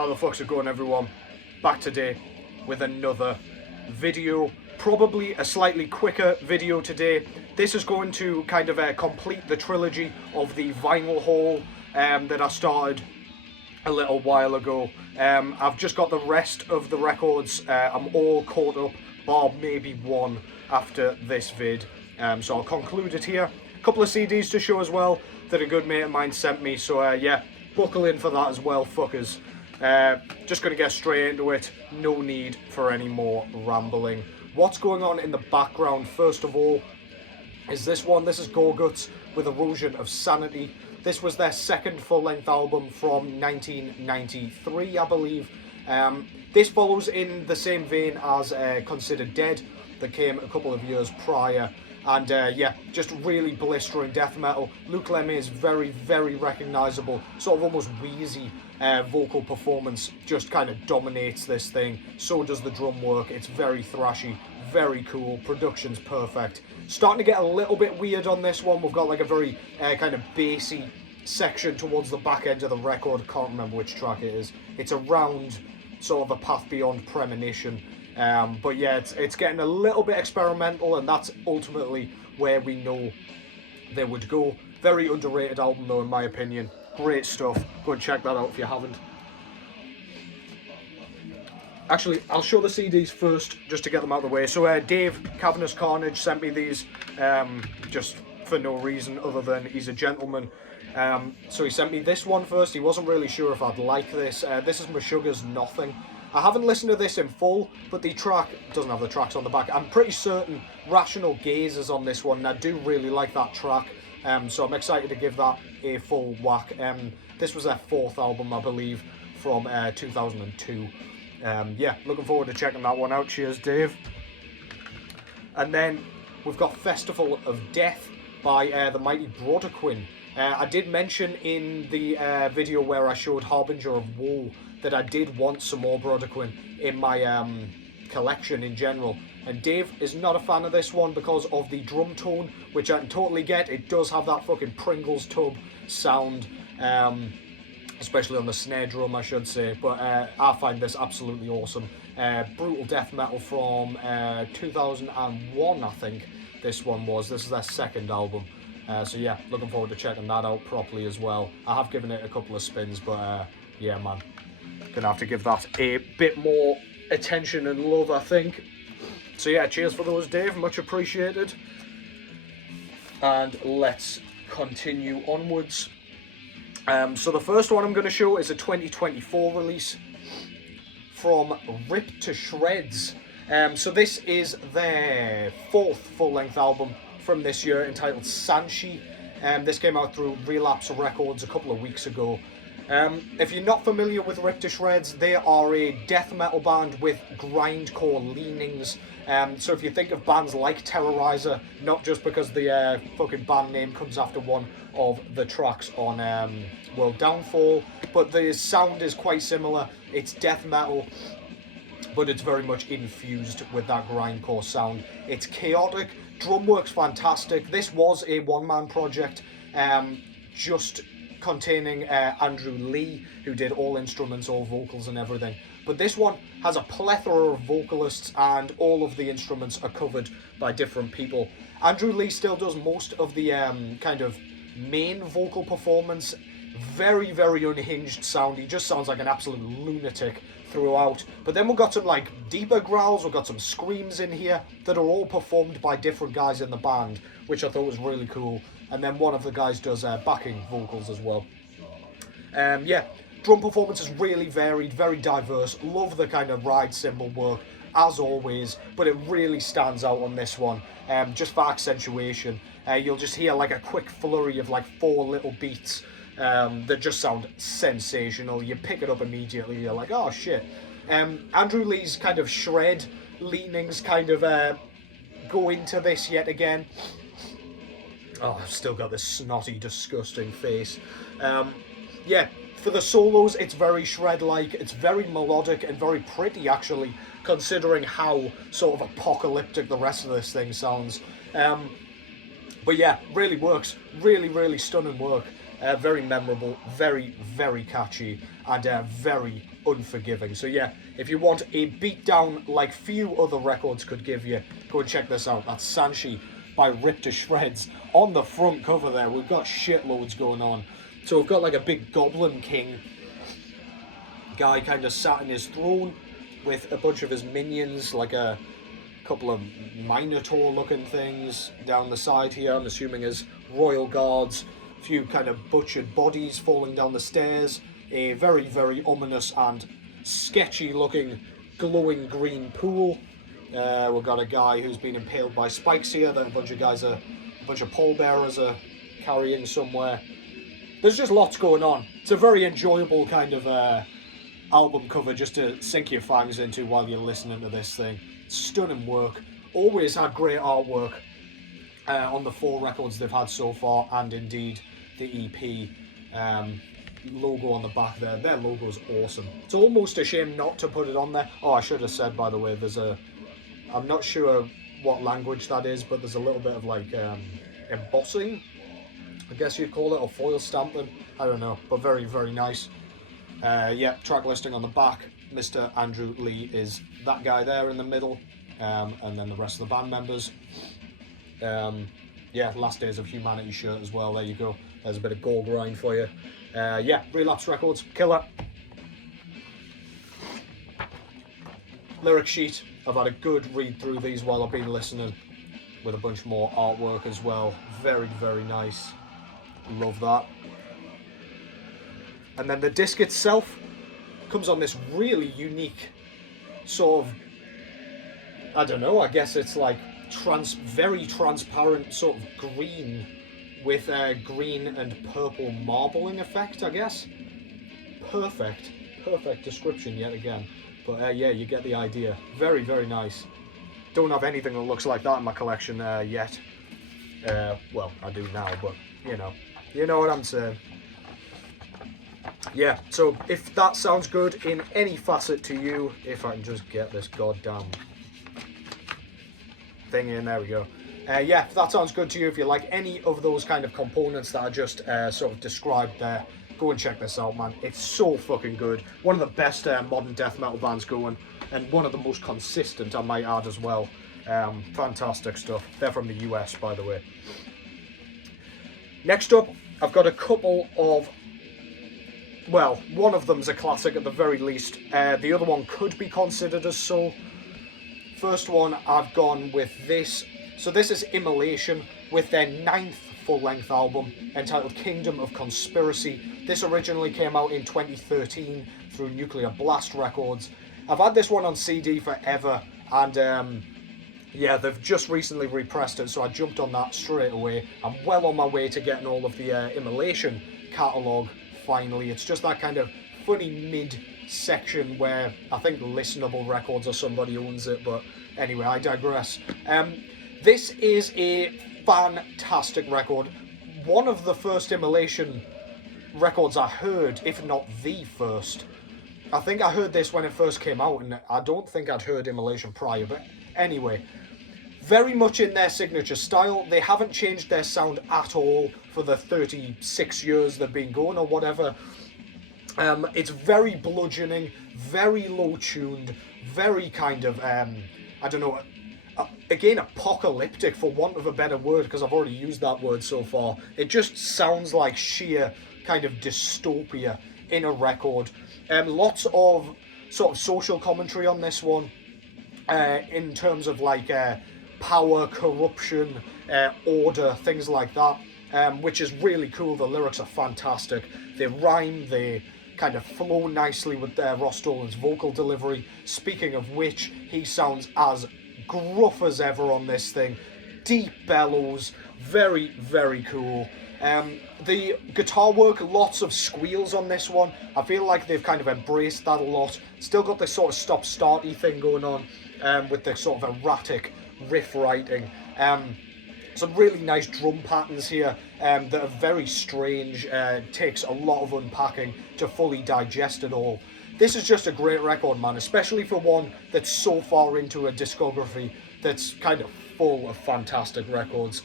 How the fuck's it going, everyone? Back today with another video. Probably a slightly quicker video today. This is going to kind of complete the trilogy of the vinyl haul that I started a little while ago. I've just got the rest of the records. I'm all caught up, bar maybe one after this vid. So I'll conclude it here. A couple of CDs to show as well that a good mate of mine sent me. So yeah, buckle in for that as well, fuckers. Just going to get straight into it. No need for any more rambling. What's going on in the background, first of all, is this one. This is Gorguts with Erosion of Sanity. This was their second full-length album from 1993, I believe. This follows in the same vein as Considered Dead, that came a couple of years prior. And yeah, just really blistering death metal. Luke Lemmy's very, very recognisable, sort of almost wheezy vocal performance just kind of dominates this thing. So does the drum work. It's very thrashy, very cool. Production's perfect. Starting to get a little bit weird on this one. We've got like a very kind of bassy section towards the back end of the record. Can't remember which track it is. It's around sort of A Path Beyond Premonition. But yeah, it's getting a little bit experimental, and that's ultimately where we know they would go. Very underrated album though, in my opinion. Great stuff. Go and check that out if you haven't. Actually, I'll show the CDs first, just to get them out of the way. So Dave, Cavernous Carnage, sent me these just for no reason other than he's a gentleman. So he sent me this one first. He wasn't really sure if I'd like this. This is Meshuggah's Nothing. I haven't listened to this in full, but the track doesn't have the tracks on the back. I'm pretty certain Rational Gaze is on this one, and I do really like that track. So I'm excited to give that a full whack. This was their fourth album, I believe, from 2002. Yeah, looking forward to checking that one out. Cheers, Dave. And then we've got Festival of Death by the Mighty Broquin. I did mention in the video where I showed Harbinger of Woe that I did want some more Broquin in my collection in general. And Dave is not a fan of this one because of the drum tone, which I can totally get. It does have that fucking Pringles tub sound, especially on the snare drum, I should say. But I find this absolutely awesome. Brutal death metal from 2001, I think this one was. This is their second album. So yeah, looking forward to checking that out properly as well. I have given it a couple of spins, but yeah, man. Gonna have to give that a bit more attention and love, I think. So yeah, cheers for those, Dave. Much appreciated. And let's continue onwards. So the first one I'm going to show is a 2024 release from Ritish Reds. So this is their fourth full-length album from this year, entitled Sanshi. This came out through Relapse Records a couple of weeks ago. If you're not familiar with Ritish Reds, they are a death metal band with grindcore leanings. So if you think of bands like Terrorizer, not just because the fucking band name comes after one of the tracks on World Downfall, but the sound is quite similar. It's death metal, but it's very much infused with that grindcore sound. It's chaotic. Drum work's fantastic. This was a one-man project, just containing Andrew Lee, who did all instruments, all vocals and everything. But this one has a plethora of vocalists, and all of the instruments are covered by different people. Andrew Lee still does most of the kind of main vocal performance. Very, very unhinged sound. He just sounds like an absolute lunatic throughout. But then we've got some like deeper growls, we've got some screams in here that are all performed by different guys in the band, which I thought was really cool. And then one of the guys does backing vocals as well. Yeah, drum performance is really varied, very diverse. Love the kind of ride cymbal work, as always, but it really stands out on this one, just for accentuation. You'll just hear like a quick flurry of like 4 little beats that just sound sensational. You pick it up immediately, you're like, oh shit. Andrew Lee's kind of shred leanings kind of go into this yet again. Oh, I've still got this snotty, disgusting face. Yeah, for the solos, it's very shred-like. It's very melodic and very pretty, actually, considering how sort of apocalyptic the rest of this thing sounds. But yeah, really works. Really, really stunning work. Very memorable, very, very catchy, and very unforgiving. So yeah, if you want a beatdown like few other records could give you, go and check this out. That's Sanshi by Ritish Reds. On the front cover there, we've got shitloads going on. So we've got like a big Goblin King guy kind of sat in his throne with a bunch of his minions, like a couple of Minotaur looking things down the side here, I'm assuming as royal guards, a few kind of butchered bodies falling down the stairs, a very, very ominous and sketchy looking glowing green pool. We've got a guy who's been impaled by spikes here that a bunch of pallbearers are carrying somewhere. There's just lots going on. It's a very enjoyable kind of album cover just to sink your fangs into while you're listening to this thing. Stunning work. Always had great artwork on the 4 records they've had so far, and indeed the EP. Logo on the back there. Their logo's awesome. It's almost a shame not to put it on there. Oh, I should have said, by the way, I'm not sure what language that is, but there's a little bit of like embossing, I guess you'd call it, or foil stamping. I don't know, but very, very nice. Yeah, track listing on the back. Mr. Andrew Lee is that guy there in the middle, and then the rest of the band members. Yeah, Last Days of Humanity shirt as well. There you go. There's a bit of gore grind for you. Yeah, Relapse Records, killer. Lyric sheet. I've had a good read through these while I've been listening, with a bunch more artwork as well. Very, very nice. Love that. And then the disc itself comes on this really unique sort of, I don't know, I guess it's like very transparent sort of green with green and purple marbling effect, I guess. Perfect description yet again. But yeah, you get the idea. Very, very nice. Don't have anything that looks like that in my collection yet. Well, I do now, but you know what I'm saying. Yeah, so if that sounds good in any facet to you, if I can just get this goddamn thing in, there we go. Yeah, if that sounds good to you, if you like any of those kind of components that I just sort of described there, go and check this out, man. It's so fucking good. One of the best modern death metal bands going, and one of the most consistent, I might add, as well. Fantastic stuff. They're from the US, by the way. Next up, I've got a couple of, well, one of them's a classic at the very least. The other one could be considered as so. First one, I've gone with this. So this is Immolation with their 9th full-length album entitled Kingdom of Conspiracy. This originally came out in 2013 through Nuclear Blast Records. I've had this one on CD forever, and yeah, they've just recently repressed it, so I jumped on that straight away. I'm well on my way to getting all of the Immolation catalogue finally. It's just that kind of funny mid-section where I think Listenable Records or somebody owns it, but anyway, I digress. This is a fantastic record. One of the first Immolation records I heard, if not the first. I think I heard this when it first came out, and I don't think I'd heard Immolation prior, but anyway. Very much in their signature style. They haven't changed their sound at all for the 36 years they've been going or whatever. It's very bludgeoning, very low-tuned, very kind of, I don't know, again, apocalyptic, for want of a better word, because I've already used that word so far. It just sounds like sheer kind of dystopia in a record. Lots of sort of social commentary on this one, in terms of like power, corruption, order, things like that, which is really cool. The lyrics are fantastic. They rhyme, they kind of flow nicely with Ross Dolan's vocal delivery. Speaking of which, he sounds as gruff as ever on this thing. Deep bellows, very, very cool. The guitar work, lots of squeals on this one. I feel like they've kind of embraced that a lot. Still got this sort of stop-starty thing going on, with the sort of erratic riff writing. Some really nice drum patterns here that are very strange. Takes a lot of unpacking to fully digest it all. This is just a great record, man, especially for one that's so far into a discography that's kind of full of fantastic records.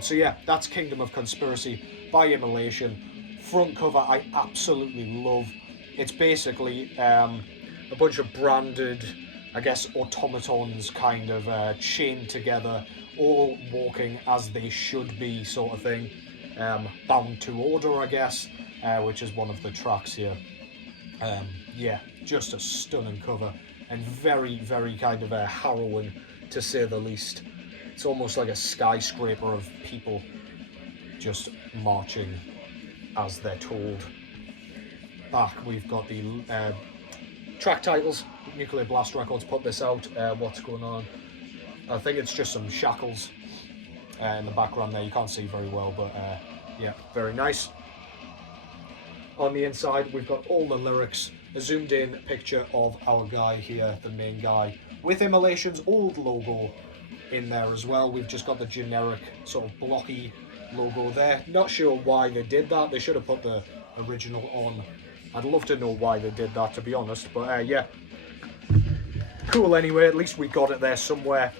So yeah, that's Kingdom of Conspiracy by Immolation. Front cover I absolutely love. It's basically a bunch of branded, I guess, automatons kind of chained together, all walking as they should be, sort of thing. Bound to Order, I guess, which is one of the tracks here. Yeah, just a stunning cover, and very, very kind of harrowing, to say the least. It's almost like a skyscraper of people just marching as they're told. Back, we've got the track titles. Nuclear Blast Records put this out. What's going on? I think it's just some shackles in the background there. You can't see very well, but yeah, very nice. On the inside, we've got all the lyrics, a zoomed in picture of our guy here, the main guy, with Immolation's old logo in there as well. We've just got the generic sort of blocky logo there. Not sure why they did that. They should have put the original on. I'd love to know why they did that, to be honest, but yeah. Cool anyway, at least we got it there somewhere.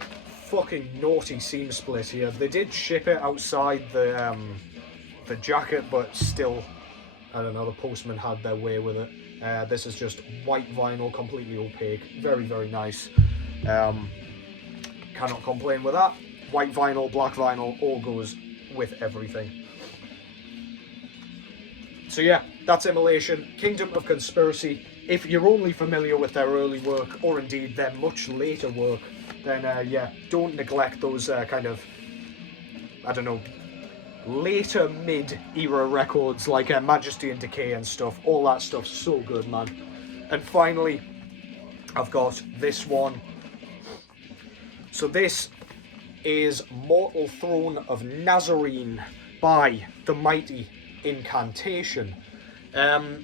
Fucking naughty seam split here. They did ship it outside the jacket, but still, I don't know, the postman had their way with it. This is just white vinyl, completely opaque. Very, very nice. Cannot complain with that. White vinyl, black vinyl, all goes with everything. So yeah, that's Immolation, Kingdom of Conspiracy. If you're only familiar with their early work, or indeed their much later work, then yeah, don't neglect those kind of, I don't know, later mid-era records like Majesty and Decay and stuff. All that stuff's so good, man. And finally, I've got this one. So this is Mortal Throne of Nazarene by the mighty Incantation.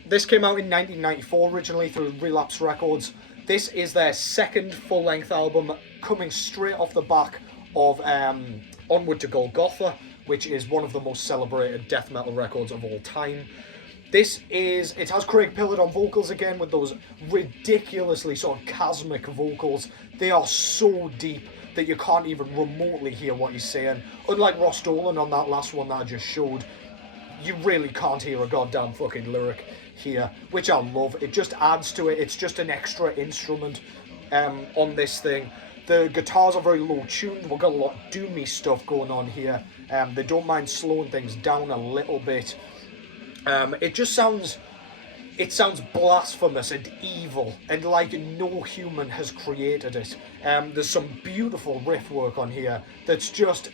This came out in 1994 originally through Relapse Records. This is their second full-length album, coming straight off the back of Onward to Golgotha, which is one of the most celebrated death metal records of all time. It has Craig Pillard on vocals again, with those ridiculously sort of chasmic vocals. They are so deep that you can't even remotely hear what he's saying. Unlike Ross Dolan on that last one that I just showed, you really can't hear a goddamn fucking lyric here, which I love. It just adds to it. It's just an extra instrument on this thing. The guitars are very low tuned. We've got a lot of doomy stuff going on here. They don't mind slowing things down a little bit. It just sounds blasphemous and evil, and like no human has created it. There's some beautiful riff work on here that's just,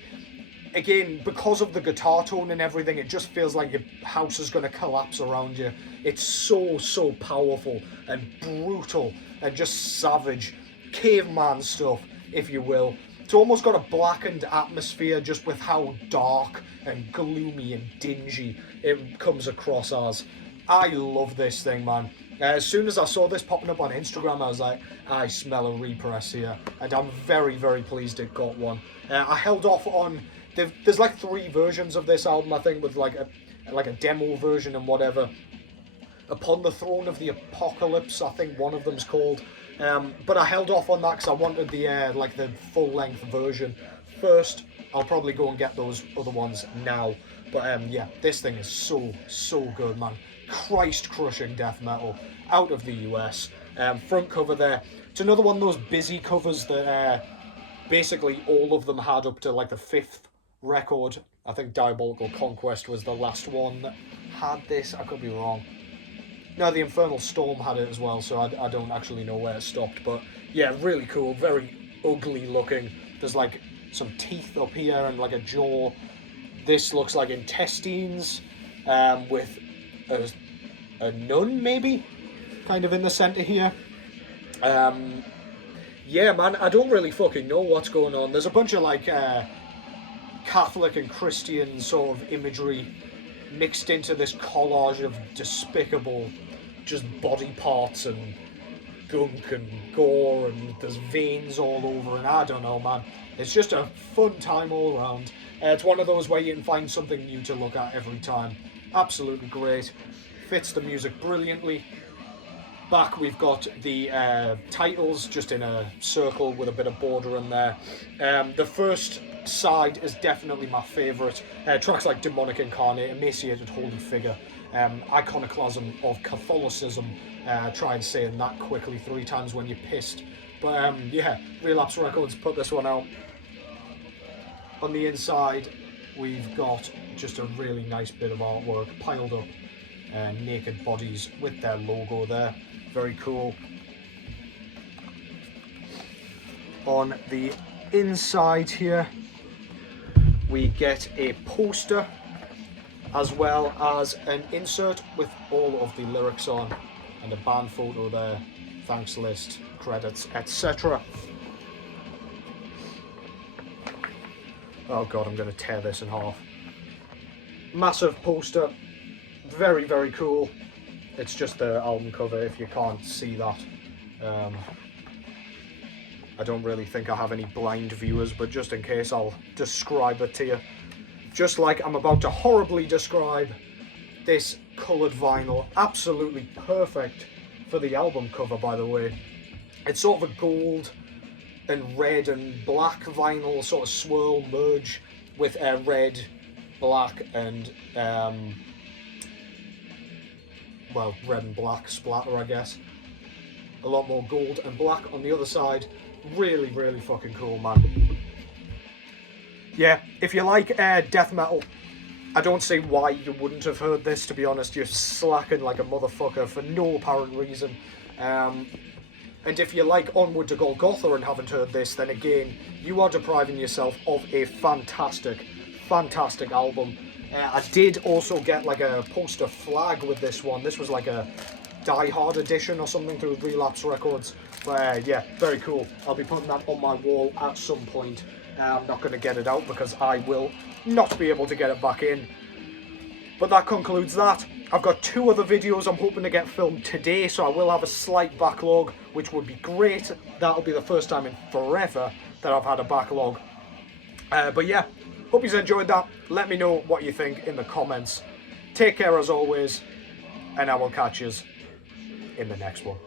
again, because of the guitar tone and everything, it just feels like your house is going to collapse around you. It's so powerful and brutal and just savage. Caveman stuff, if you will. It's almost got a blackened atmosphere just with how dark and gloomy and dingy it comes across as. I love this thing, man. As soon as I saw this popping up on Instagram, I was like, I smell a repress here. And I'm very, very pleased it got one. I held off on... There's like 3 versions of this album, I think, with like a demo version and whatever. Upon the Throne of the Apocalypse, I think one of them's called. But I held off on that because I wanted the full-length version first. I'll probably go and get those other ones now. But yeah, this thing is so good, man. Christ-crushing death metal out of the US. Front cover there. It's another one of those busy covers that basically all of them had up to like the 5th record. I think Diabolical Conquest was the last one that had this. I could be wrong. No, the Infernal Storm had it as well, so I don't actually know where it stopped. But yeah, really cool, very ugly looking. There's like some teeth up here and like a jaw. This looks like intestines with a nun, maybe, kind of in the centre here. Yeah, man, I don't really fucking know what's going on. There's a bunch of like Catholic and Christian sort of imagery mixed into this collage of despicable just body parts and gunk and gore, and there's veins all over, and I don't know, man. It's just a fun time all around. It's one of those where you can find something new to look at every time. Absolutely great. Fits the music brilliantly. Back we've got the titles just in a circle with a bit of border in there. The first side is definitely my favourite. Tracks like Demonic Incarnate, Emaciated Holy Figure. iconoclasm of Catholicism. Try and saying that quickly 3 times when you're pissed. But yeah, Relapse Records put this one out. On the inside, we've got just a really nice bit of artwork piled up. Naked bodies with their logo there. Very cool. On the inside here, we get a poster as well as an insert with all of the lyrics on and a band photo there, thanks list, credits, etc. Oh god, I'm going to tear this in half. Massive poster, very, very cool. It's just the album cover if you can't see that. I don't really think I have any blind viewers, but just in case, I'll describe it to you. Just like I'm about to horribly describe this coloured vinyl. Absolutely perfect for the album cover, by the way. It's sort of a gold and red and black vinyl sort of swirl merge with a red, black and well, red and black splatter, I guess. A lot more gold and black on the other side. Really, really fucking cool, man. Yeah, if you like death metal, I don't see why you wouldn't have heard this, to be honest. You're slacking like a motherfucker for no apparent reason. And if you like Onward to Golgotha and haven't heard this, then again, you are depriving yourself of a fantastic, fantastic album. I did also get like a poster flag with this one. This was like a Die Hard edition or something through Relapse Records. But yeah, very cool. I'll be putting that on my wall at some point. I'm not going to get it out because I will not be able to get it back in. But that concludes that. I've got 2 other videos I'm hoping to get filmed today, so I will have a slight backlog, which would be great. That'll be the first time in forever that I've had a backlog. But yeah, hope you've enjoyed that. Let me know what you think in the comments. Take care as always, and I will catch you in the next one.